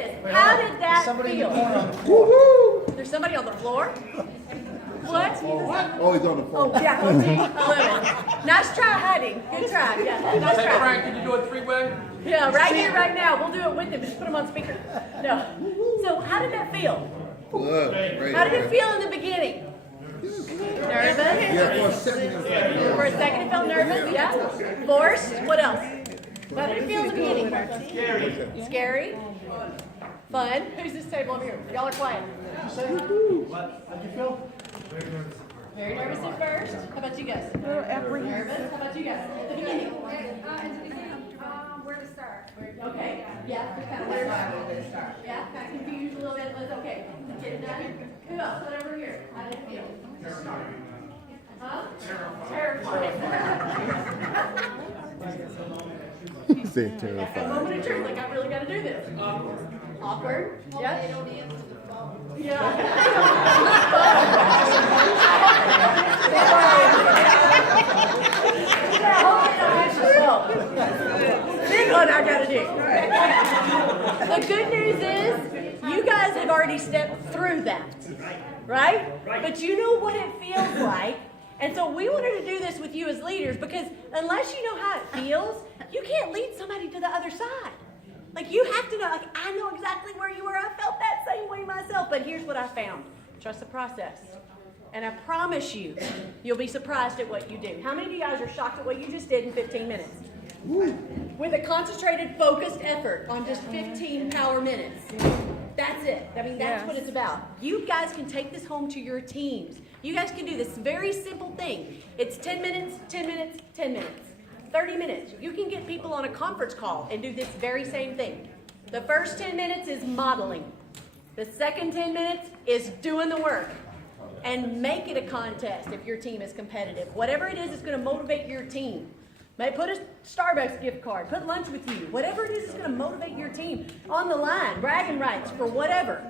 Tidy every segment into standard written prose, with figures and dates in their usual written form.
this. How did that Somebody in the feel? corner on the floor. There's somebody on the floor? What? Oh, he's on the phone. Oh, yeah, oh, gee, I love it. Nice try hiding. Good try. Yeah, nice Hey try. Frank, can you do a three-way? Yeah, right here, right now. We'll do it with him. Just put him on speaker. No. So how did that feel? Good. Great. How did it feel in the beginning? Nervous? Yeah, for a second. It was like, For a second it felt nervous, yeah. Forced, what else? How did it feel in the beginning? Scary. Fun. Who's this table over here? Y'all are quiet. What? How'd you feel? Very nervous at first. How about you guys? Nervous. How about you guys? At the beginning. Where to start? Okay. Yeah. Kind of where to start. Yeah. Kind of confused a little bit. Let's okay. Get it done. Who else? Whatever here. How did it feel? Huh? Terrified. he said That terrified. moment of truth, like I really got to do this. Awkward. Yeah. They don't answer the phone. Big one I gotta do. The good news is, you guys have already stepped through that, right? But you know what it feels like. And so we wanted to do this with you as leaders because unless you know how it feels, you can't lead somebody to the other side. Like you have to know, like I know exactly where you were. I felt that same way myself. But here's what I found. Trust the process. And I promise you, you'll be surprised at what you do. How many of you guys are shocked at what you just did in 15 minutes? With a concentrated, focused effort on just 15 power minutes. That's it. I mean, that's what it's about. You guys can take this home to your teams. You guys can do this very simple thing. It's 10 minutes, 10 minutes, 10 minutes. 30 minutes. You can get people on a conference call and do this very same thing. The first 10 minutes is modeling. The second 10 minutes is doing the work. And make it a contest if your team is competitive. Whatever it is, it's going to motivate your team. May put a Starbucks gift card, put lunch with you. Whatever it is, it's going to motivate your team. On the line, bragging rights for whatever.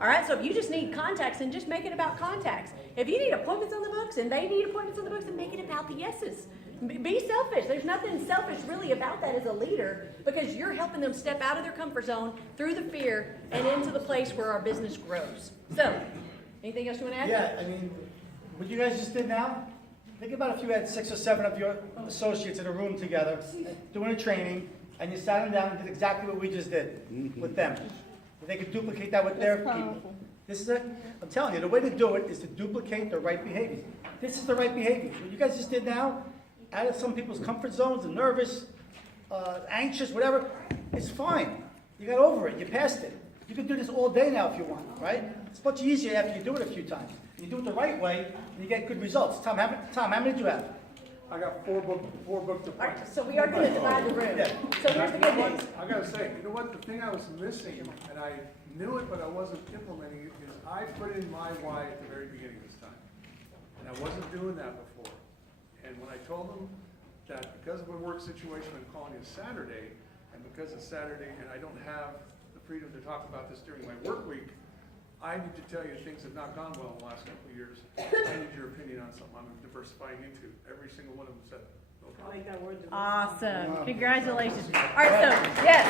All right, so if you just need contacts, then just make it about contacts. If you need appointments on the books and they need appointments on the books, then make it about the yeses. Be selfish. There's nothing selfish really about that as a leader because you're helping them step out of their comfort zone, through the fear, and into the place where our business grows. So, anything else you want to add? Yeah, I mean, what you guys just did now, think about if you had 6 or 7 of your associates in a room together, doing a training, and you sat them down and did exactly what we just did with them. If they could duplicate that with their people. This is it. I'm telling you, the way to do it is to duplicate the right behavior. This is the right behavior. What you guys just did now, out of some people's comfort zones, and nervous, anxious, whatever, it's fine. You got over it. You passed it. You can do this all day now if you want, right? It's much easier after you do it a few times. You do it the right way, and you get good results. Tom, how many did you have? I got four booked All right, appointments. so we are going to divide the room. Yeah. So here's the good news. I gotta say, you know what, the thing I was missing, and I knew it, but I wasn't implementing it, is I put in my why at the very beginning this time. And I wasn't doing that before. And when I told them that because of a work situation, I'm calling it Saturday, and because it's Saturday and I don't have the freedom to talk about this during my work week, I need to tell you things have not gone well in the last couple of years. I need your opinion on something I'm diversifying into. Every single one of them said, no problem. Awesome. Congratulations. All right, so, yes.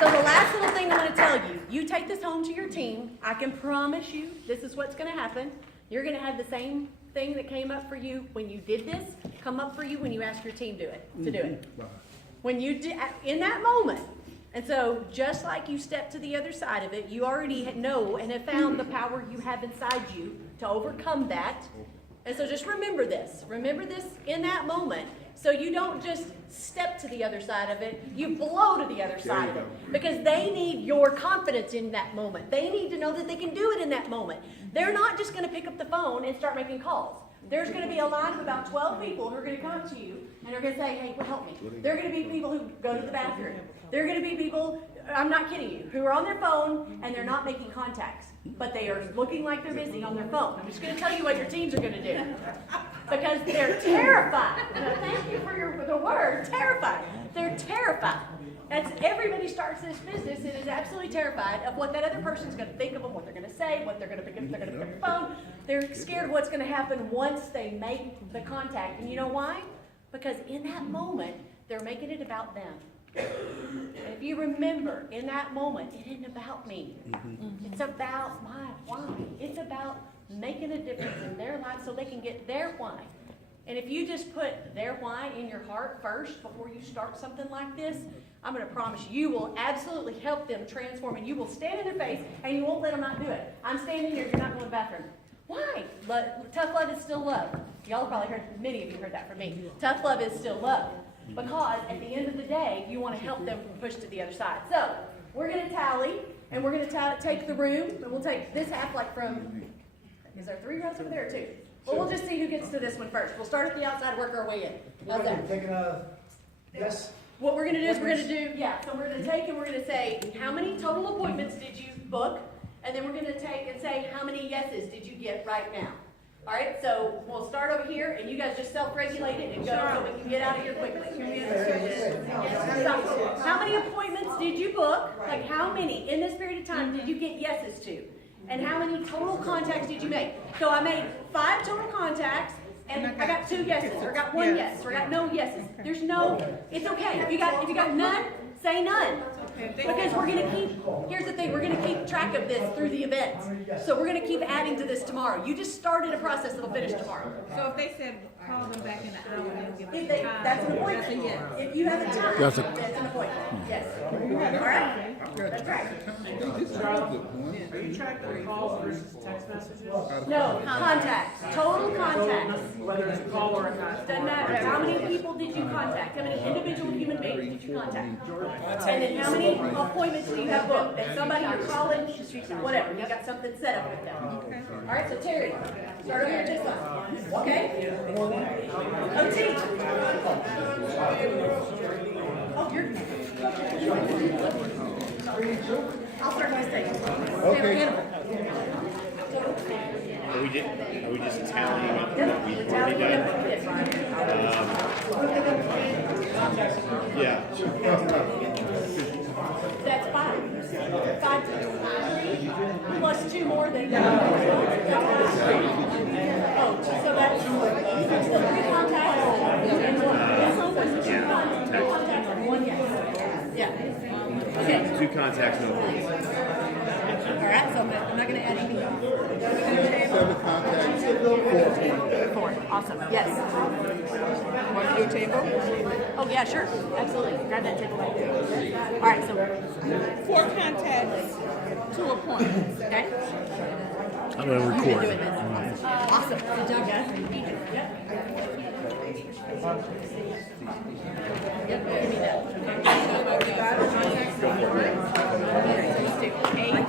So the last little thing I'm going to tell you, you take this home to your team. I can promise you this is what's going to happen. You're going to have the same thing that came up for you when you did this come up for you when you asked your team to do it. When you did, in that moment. And so just like you stepped to the other side of it, you already know and have found the power you have inside you to overcome that. And so just remember this. Remember this in that moment. So you don't just step to the other side of it, you blow to the other side of it. Because they need your confidence in that moment. They need to know that they can do it in that moment. They're not just going to pick up the phone and start making calls. There's going to be a line of about 12 people who are going to come to you and are going to say, hey, help me. There are going to be people who go to the bathroom. There are going to be people, I'm not kidding you, who are on their phone and they're not making contacts, but they are looking like they're busy on their phone. I'm just going to tell you what your teams are going to do. Because they're terrified. Thank you for the word, terrified. They're terrified. Everybody starts this business and is absolutely terrified of what that other person's going to think of them, what they're going to say, what they're going to pick up, they're going to pick up the phone. They're scared of what's going to happen once they make the contact. And you know why? Because in that moment, they're making it about them. And if you remember, in that moment, it isn't about me. It's about my why. It's about making a difference in their life so they can get their why. And if you just put their why in your heart first before you start something like this, I'm going to promise you will absolutely help them transform, and you will stand in their face and you won't let them not do it. I'm standing here, you're not going to the bathroom. Why? Tough love is still love. Y'all have probably heard, many of you heard that from me. Tough love is still love. Because at the end of the day, you want to help them push to the other side. So, we're going to tally, and we're going to take the room, and we'll take this half like from, is there 3 rows over there or 2? Well, we'll just see who gets to this one first. We'll start at the outside, work our way in. How's that? Taking a, yes? What we're going to do is we're going to do, so we're going to take and we're going to say, how many total appointments did you book? And then we're going to take and say, how many yeses did you get right now? All right, so we'll start over here, and you guys just self-regulate it and go so we can get out of here quickly. How many appointments did you book? Like how many in this period of time did you get yeses to? And how many total contacts did you make? So I made 5 total contacts, and I got 2 yeses, or got 1 yes, or got no yeses. There's no, it's okay. If you got none, say none. Because we're gonna keep, here's the thing, we're gonna keep track of this through the event. So we're gonna keep adding to this tomorrow. You just started a process that'll finish tomorrow. So if they said, call them back in an hour, they'll give If us they, time. that's an That's a appointment. yes. If you have a time, That's that's a- an appointment, yes. All right? That's right. Are you tracking calls versus text messages? No, contacts, total contacts. Whether it's a call or a not? Doesn't matter. How many people did you contact? How many individual human beings did you contact? And then how many appointments do you have booked? That somebody you're calling, whatever, you got something set up with them. All right, so Terry, start over here at this one. Okay? OT. Oh, you're. I'll start by saying. Okay. Are we just tallying up Yep, what we've we're tallying already up done? what we did, Brian. Yeah. That's 5. 5 plus 2 more than. Oh, so that's still 3 contacts and 1. This one was 2 contacts and 1 yes. Yeah. Okay. 2 contacts, no points. All right. So I'm not going to add anything. 7 contacts, 4. 4. Awesome. Yes. Want to do a table? Oh yeah, sure. Absolutely. Grab that table. All right. So 4 contacts, 2 appointments. okay. I'm gonna You've been record. doing this. Awesome. Good job, guys. Yep. Yep, give me that. Okay, so let's do 8, 7, 8.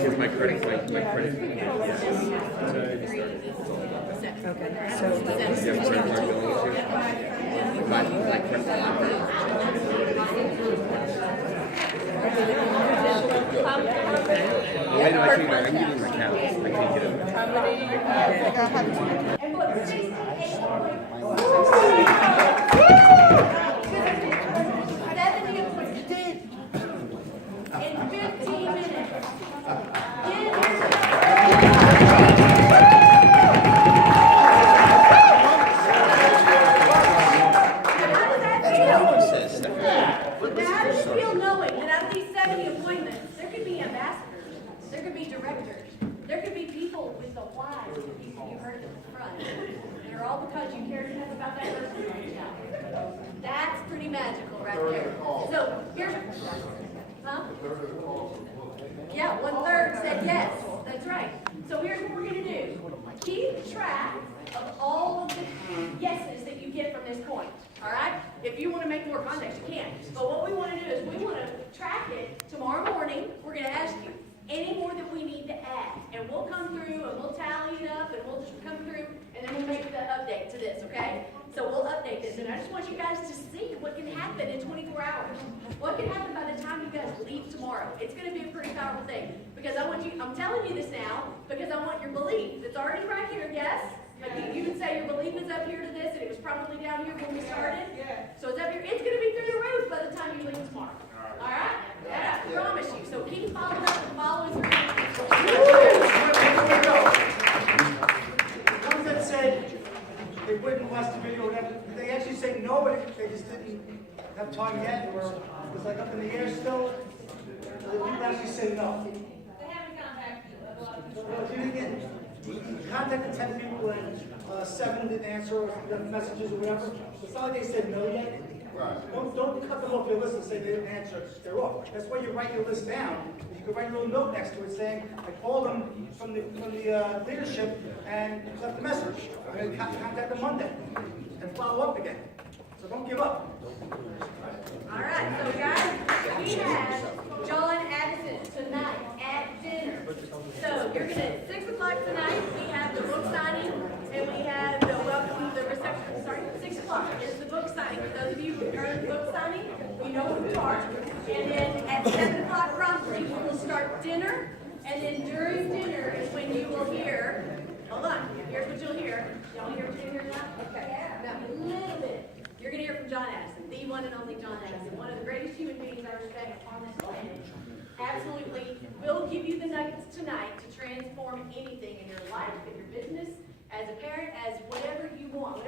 Here's my credit. My credit. Okay. I can give you my count. I can't get it. And look, 68 70 appointments in 15 minutes. How does it feel knowing that out of these 70 appointments, there could be ambassadors, there could be directors, there could be people with the whys that you heard at the front. They're all because you cared enough about that person right now. That's pretty magical right there. So here's, huh? Yeah, 1/3 said yes. That's right. So here's what we're gonna do. Keep track of all of the yeses that you get from this point. All right? If you want to make more contacts, you can. But what we want to do is we want to track it tomorrow morning. We're going to ask you any more that we need to add. And we'll come through and we'll tally it up and we'll just come through and then we'll make the update to this, okay? So we'll update this. And I just want you guys to see what can happen in 24 hours. What can happen by the time you guys leave tomorrow. It's going to be a pretty powerful thing. Because I'm telling you this now because I want your belief. It's already right here, yes? Like you would say your belief is up here to this, and it was probably down here when we started. Yeah. So it's up here. It's going to be through the roof by the time you leave tomorrow. All right? Yeah, I promise you. So keep following up and following through. Ones that said know, but they just didn't have time yet, or it was like up in the air still. The people actually said no. They haven't contacted you. Well, if you didn't get, you contacted 10 people and 7 didn't answer or left messages or whatever. It's not like they said no yet. Right. Don't cut them off your list and say they didn't answer, they're off. That's why you write your list down. You can write a little note next to it saying, I called them from the leadership and left a message. I'm going to contact them Monday and follow up again. So don't give up. All right, so guys, we have John Addison tonight at dinner. So you're gonna, at 6 o'clock tonight, we have the book signing, and we have the welcome, the reception, sorry, 6 o'clock is the book signing. For those of you who heard book signing, we know who you are. And then at 7 o'clock promptly, we will start dinner, and then during dinner is when you will hear, hold on, here's what you'll hear. Y'all hear what you're hearing now? Okay, about a little bit. You're going to hear from John Addison, the one and only John Addison, one of the greatest human beings I respect on this planet. Absolutely will give you the nuggets tonight to transform anything in your life, in your business, as a parent, as whatever you want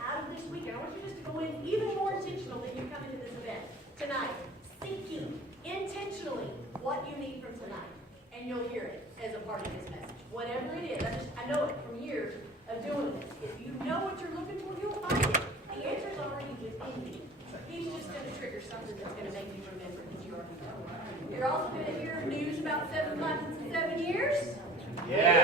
out of this week. I want you just to go in even more intentional than you come into this event tonight, seeking intentionally what you need from tonight, and you'll hear it as a part of this message. Whatever it is, I know it from years of doing this. If you know what you're looking for, you'll find it. The answer's already within you. He's just going to trigger something that's going to make you remember that you already know. You're also going to hear news about 7 months and 7 years. Yeah.